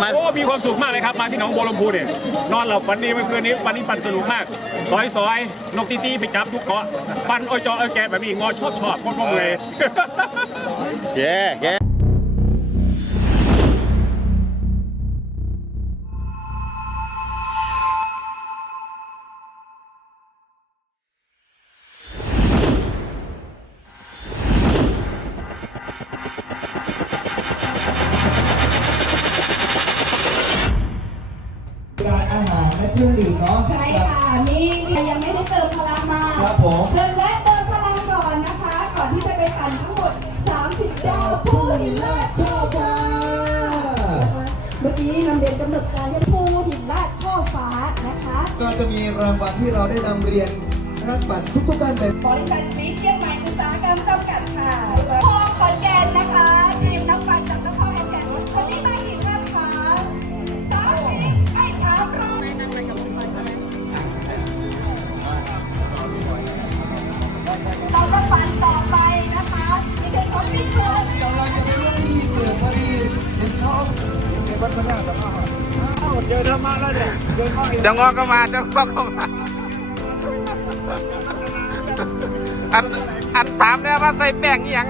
มาโอ้มีความสุขมากเลยครับ มาที่หนองบัวลำพูเนี่ยนอนหลับฝันดีเมื่อคืนนี้วันนี้ปั่นสนุกมาก ซอยซอยนกตีตีไปจับทุกเกาะปั่นอ้อยจออ้อยแกะแบบนี้งอชอบชอบโคตรเลยแย่แย่ อาหารและเครื่องดื่มเนาะใช่ค่ะมีมียังไม่ได้เติมพลังมา ครับผมเชิญแวะเติมพลังก่อนนะคะ ก่อนที่จะไปปั่นทั้งหมด30ดาวผู้หินลาดช่อฟ้า เมื่อกี้นำเรียนกำหนดการให้ผู้หินลาดช่อฟ้านะคะ ก็จะมีรางวัลที่เราได้นำเรียนนักบัตรทุกๆท่านเป็นบริษัทสีเชียงใหม่อุตสาหกรรมจำกัดค่ะ อธรรมะแล้วเนี่ยเจอข้อเองจะงอก็มาจะงอก็มา อันอันถามแนี่ว่าใส่แป้งอหยัง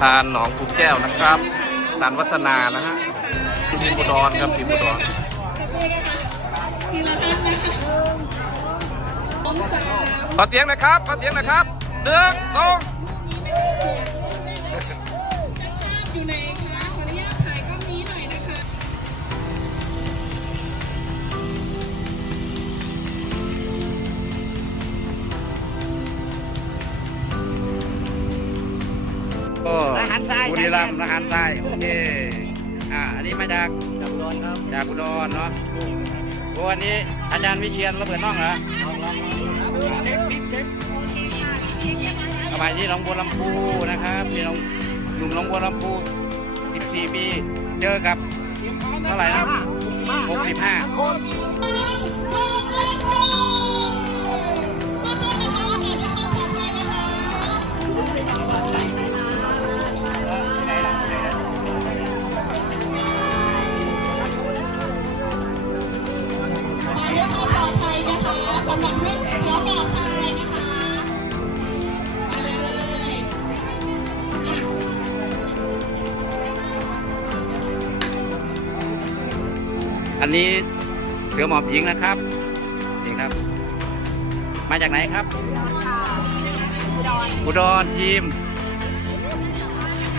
ทานหนองภูแก้วนะครับทานวัฒนานะฮะทีมบุดรครับทีมบุดรทีละท่านนะคะสองสามขอเสียงนะครับขอเสียงนะครับหนึ่งสองาหารทรายบุรีรัมย์อาหารทรายโอเคอ่าอันนี้มาจากจากอุดรครับจากอุดรเนาะโอ้วันนี้อาจารย์วิเชียนระเบิดน่องเหรอเช็ครีบเช็คสมัยที่หนองบัวลำพูนะครับที่หนองหนุ่มหนองบัวลำพู 14 ปี เจอกับเท่าไหร่นะ65 อันนี้เสือหมอบหญิงนะครับนี่ครับ มาจากไหนครับอุดรทีม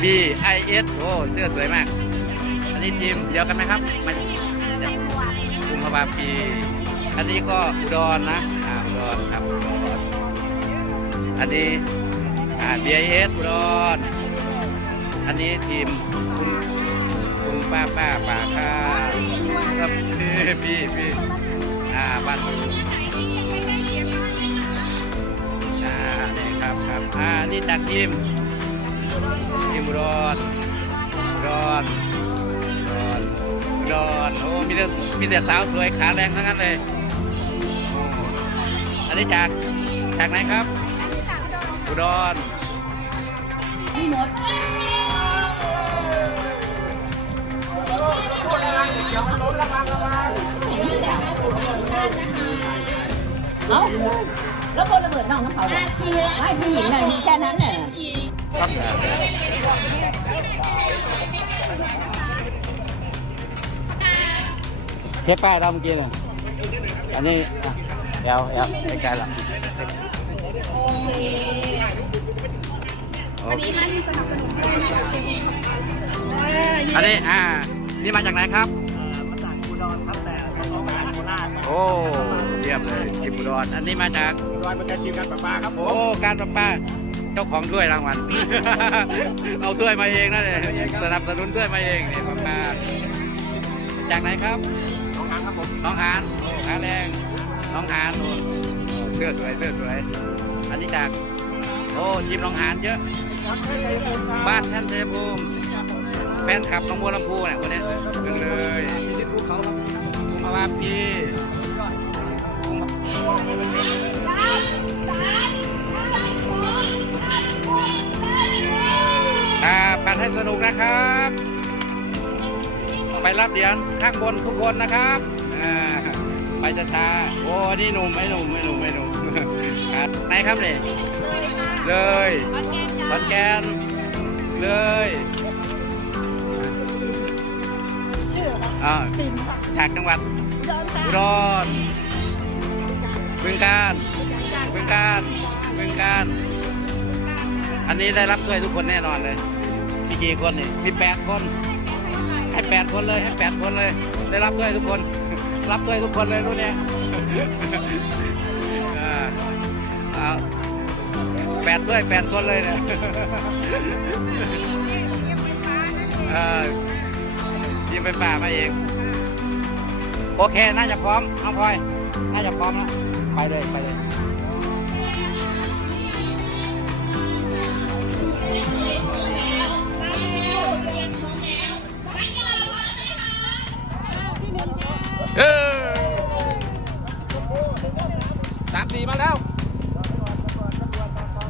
BIS โอ้เสื้อสวยมาก อันนี้ทีมเดียวกันไหมครับมาจากกุมภาวะปีอันนี้ก็อุดรนะอ่าอุดรครับอุดรอันนี้อ่า BIS อุดรอันนี้ทีมคุณคุณป้าป้าป่าค่ะ ครับพี่พี่พี่อ่าบ้านอ่านี่ครับครับอ่านี่จากทีมทีมรอุดรอุดรอุดรดโอ้มีแต่มีแต่สาวสวยขาแรงทั้งนั้นเลยอ้อันนี้จากจากไหนครับอุดรนี่หมด เอ้าแล้วคนระเบิดน้องน้ำเขาเหรอไม่ผู้หญิงน่ะมีแค่นั้นน่ะครับเชฟป้ายเราเมื่อกี้เลยอันนี้อะแอลแอลใกล้ๆละโอเคอันนี้อ่า นี่มาจากไหนครับ รครับแต่น้องมาจากโคราชโอ้เรียบเลยทีมอุดรอันนี้มาจากอุดรเป็นการทีมการประปาครับผโอ้การประปาเจ้าของถ้วยรางวัล เอาถ้วยมาเองนะเนี่ยสนับสนุนถ้วยมาเองเนี่ยประปาจากไหนครับ น้องหางครับผมน้องหานโอ้ขาแรงน้องหานโอ้เสื้อสวยเสื้อสวย อันนี้จาก โอ้ทีมน้องหานเยอะ ครับให้ใจผมครับบ้านท่านเทภูมิแฟนคลับน้องบัวลำพูเนี่ยคนเนี้ยเพิ่งเลย มภาวาปีครับปัดให้สนุกนะครับ ไปรับเหรียญข้างบนทุกคนนะครับอ่าไปช้าๆโอ้นี่หนุ่มไม่หนุ่มไม่หนุ่มไม่หนุ่มครับไหนครับเนี่ยเลยขอนแก่นเลยอ่า จากจังหวัดอุดรบึงการบึงการบึงการ อันนี้ได้รับช่วยทุกคนแน่นอนเลยมีกี่คนนี่มีแปดคน ให้แปดคนเลยให้แปดคนเลย ได้รับด้วยทุกคน รับด้วยทุกคนเลยรุ่นเนี้ยอ่าเอาแปดด้วยแปดคนเลยเนี่ยเออยิงไปป่ามาเอง โอเค น่าจะพร้อมน้องพลอย น่าจะพร้อมแล้ว ไปเลย ไปเลย เออสามสี่มาแล้ว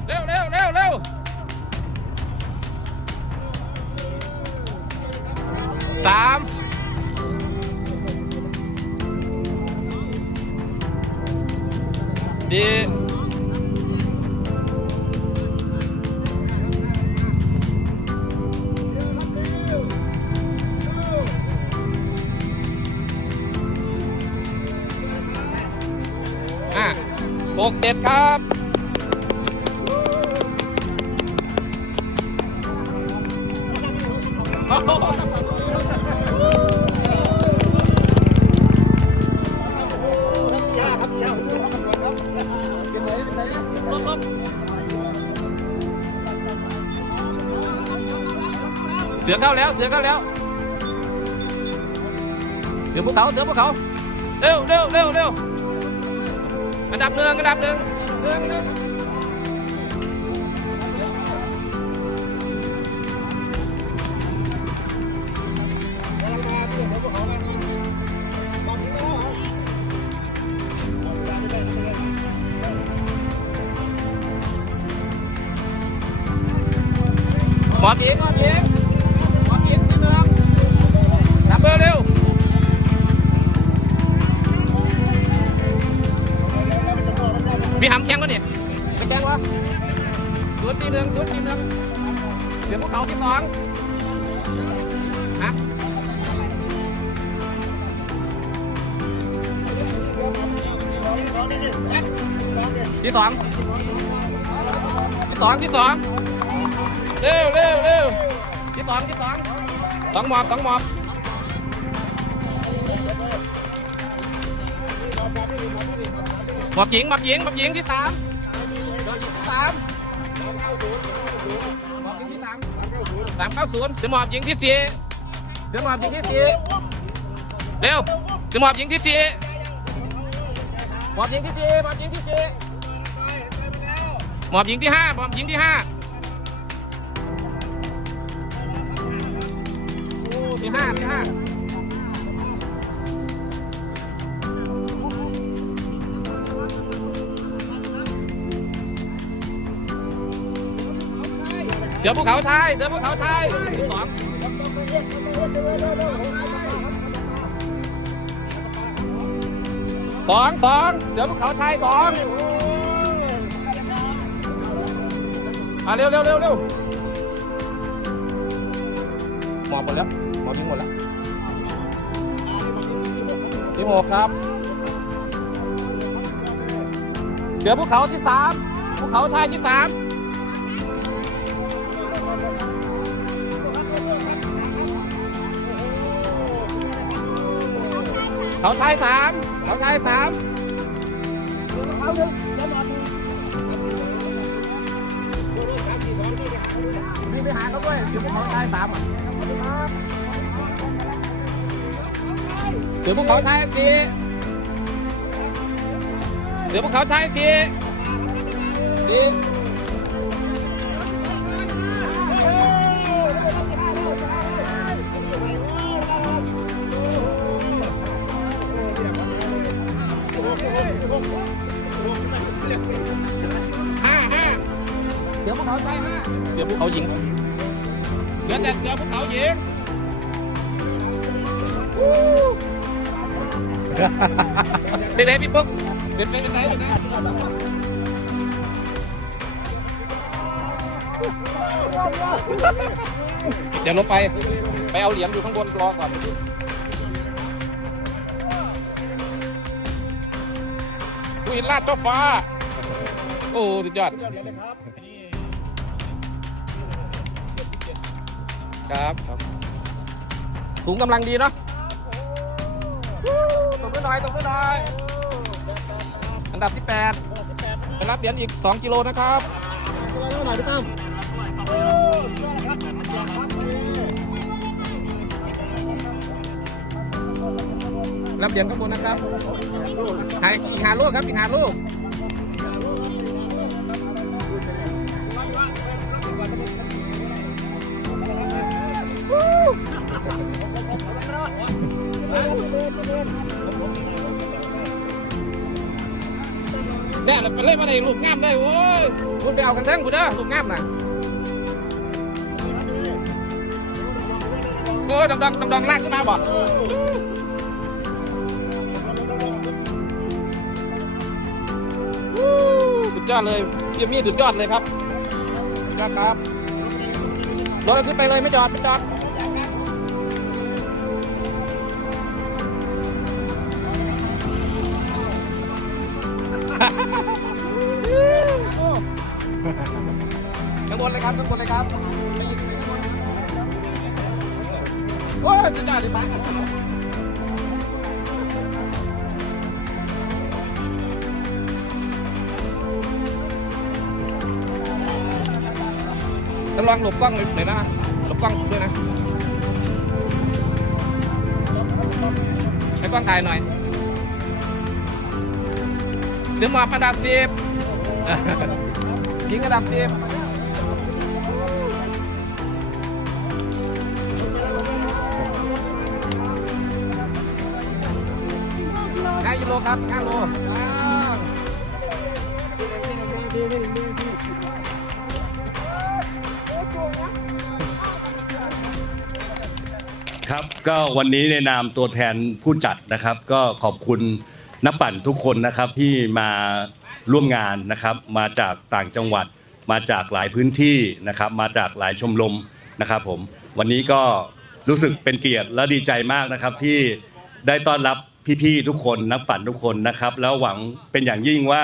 เร็วเร็วเร็วเร็วสาม สี่อะหกเจ็ดครับ เสือเข้าแล้วเสือเข้าแล้วเสือภูเขาเสือภูเขาเร็วเร็วเร็วเร็วอันดับหนึ่งอันดับหนึ่งหนึ่งหนึ่งหมอบอีกหมอบอีก เดี๋ยวพวกเขาที่สองฮะที่สองที่สองที่สองเร็วเร็วเร็วที่สองที่สองสองหมอบสองหมอบหมอบหญิงหมอบหญิงหมอบหญิงที่สามหมอบหญิงที่สาม สามเก้าศูนย์ถึงหมอบหญิงที่สี่ถึงหมอบหญิงที่สี่เร็วถึงหมอบหญิงที่สี่หมอบหญิงที่สี่หมอบหญิงที่สี่หมอบหญิงที่ห้าหมอบหญิงที่ห้าที่ห้าที่ห้า เสือภูเขาไทยเสือภูเขาไทยสองสองสองเสือภูเขาไทยสองอะเร็วเร็วเร็วเร็วหมอบหมดแล้วหมอบทิ้งหมดแล้วที่หกครับ เสือภูเขาที่สามภูเขาชายที่สาม เขาชายสามเขาชายสามนี่ไปหาเขาด้วยเสือภูเขาชายสามอะเสือภูเขาชายสี่เสือภูเขาชายสี่สี่ สือภูเขาชายห้าเสือภูเขาหญิงเหลือแต่เสือภูเขาหญิงเป็นไงพี่ปุ๊กเป็นไงเป็นไงเป็นไงเดี๋ยวลงไป ไปเอาเหรียญอยู่ข้างบนรอก่อนผู้หินลาดเจ้าฟ้า โอ้ สุดยอด ครับครับสูงกำลังดีเนาะตบมือหน่อยตบมือหน่อยอันดับที่8ไปรับเหรียญอีก 2 กิโลนะครับรับเหรียญข้างบนนะครับหาอีกหาลูกครับอีกหาลูก เนี่ยเราไปเล่นมาในลูกงามได้โว้ยคุณไปเอากันเทั้งกูเด้อลูกงามน่ะโอ้ยดำดองดำดองลากขึ้นมาบ่วู้สุดยอดเลยเกียมี่สุดยอดเลยครับสุดยอดครับรถขึ้นไปเลยไม่จอดไม่จอด ครับข้างบนเลยครับไปยิงไปข้างบนโอ้ยจะจ่ายหรือเปล่าจะลองหลบกล้องหน่อยนะหลบกล้องด้วยนะให้กล้องถ่ายหน่อยเสือหมอบอันดับสิบยิงอันดับสิบ โลครับห้าโลครับก็วันนี้ในนามตัวแทนผู้จัดนะครับ ก็ขอบคุณนักปั่นทุกคนนะครับที่มาร่วมงานนะครับ มาจากต่างจังหวัด มาจากหลายพื้นที่นะครับ มาจากหลายชมรมนะครับ ผมวันนี้ก็รู้สึกเป็นเกียรติและดีใจมากนะครับที่ได้ต้อนรับ พี่ๆทุกคนนักปั่นทุกคนนะครับ แล้วหวังเป็นอย่างยิ่งว่า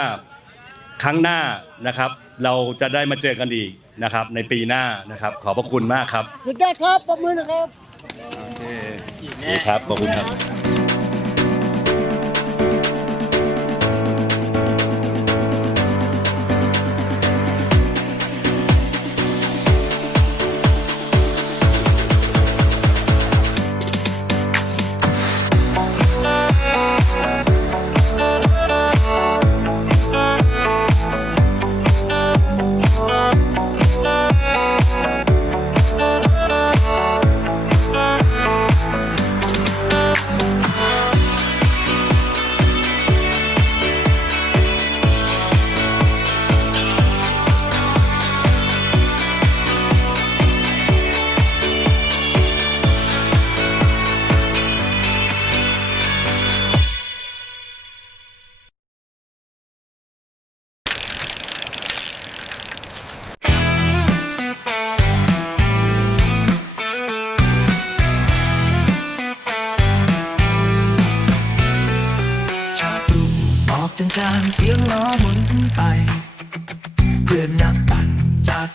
ครั้งหน้านะครับ เราจะได้มาเจอกันอีกนะครับ ในปีหน้านะครับ ขอบพระคุณมากครับ สุดยอดครับปรบมือหนะครับ โอเคดีครับขอบคุณครับ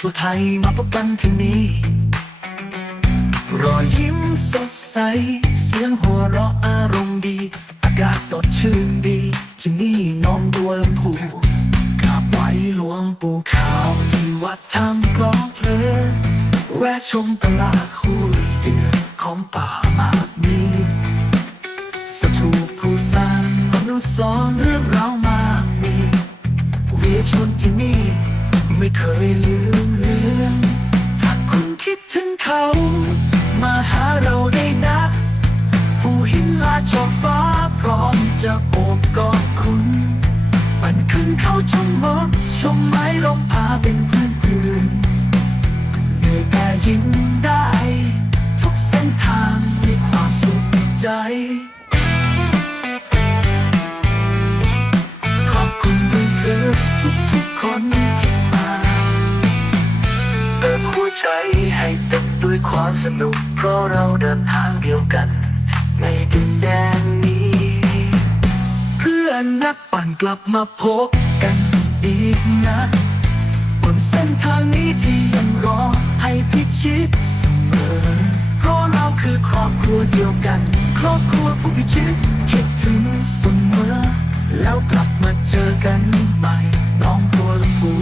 ทั่วไทยมาพบกันที่นี่รอยยิ้มสดใส เสียงหัวเราะอารมณ์ดี อากาศสดชื่นดีที่นี่น้องบัวลำพูกราบไหว้หลวงปู่ขาวที่วัดทำกลองเพลงแวะชมตลาดห้วยเดือดของป่ามากมีสถูปผู้สร้างอนุสรเรื่องราวมากมีเวียชนที่นี่ ไม่เคยลืมเลืองถ้าคุณคิดถึงเขา มาหาเราได้นะผู้หินลาชอบฟ้าพร้อมจะโอบกอดคุณปั่นขึ้นเขาชมมดชมไม้ลมพาเป็นเพื่อนเพื่อนเหนื่อยแต่ยิ้ม ให้เต็มด้วยความสนุก เพราะเราเดินทางเดียวกัน ในดินแดนนี้ เพื่อนนักปั่นกลับมาพบกันอีกนะบนเส้นทางนี้ที่ยังรอให้พิชิตเสมอเพราะเราคือครอบครัวเดียวกัน ครอบครัวผู้พิชิตคิดถึงเสมอแล้วกลับมาเจอกันใหม่น้องตัวละผู